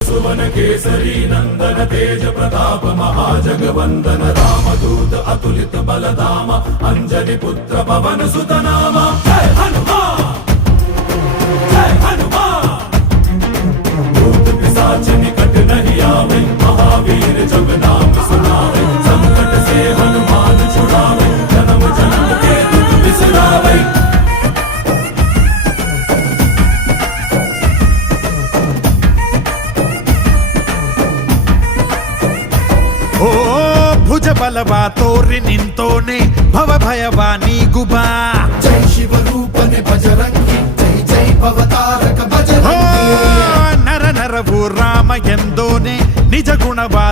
सुवन केसरी नंदन तेज प्रताप महाजगवंदन रामदूत अतुलित बलधाम अंजनी पुत्र पवन सुत नाम जय हनुमान जय हनुमान। भूत पिशाच निकट नहीं आवे महावीर जब नाम सुनावे संकट से हनुमान छुड़ावे जन्म जन्म के दुख बिसरावे। ಓ ಭುಜ ಬಲವಾ ತೋರಿ ನಿಂತೋನೆ ಭವ ಭಯವಾ ನೀಗುಬಾ ಜೈ ಶಿವರೂಪನೆ ಬಜರಂಗಿ ಜೈ ಜೈ ಭವತಾರಕ ಬಜರಂಗಿ ನರ ನರವು ರಾಮ ಎಂದೋನೆ ನಿಜ ಗುಣವಾ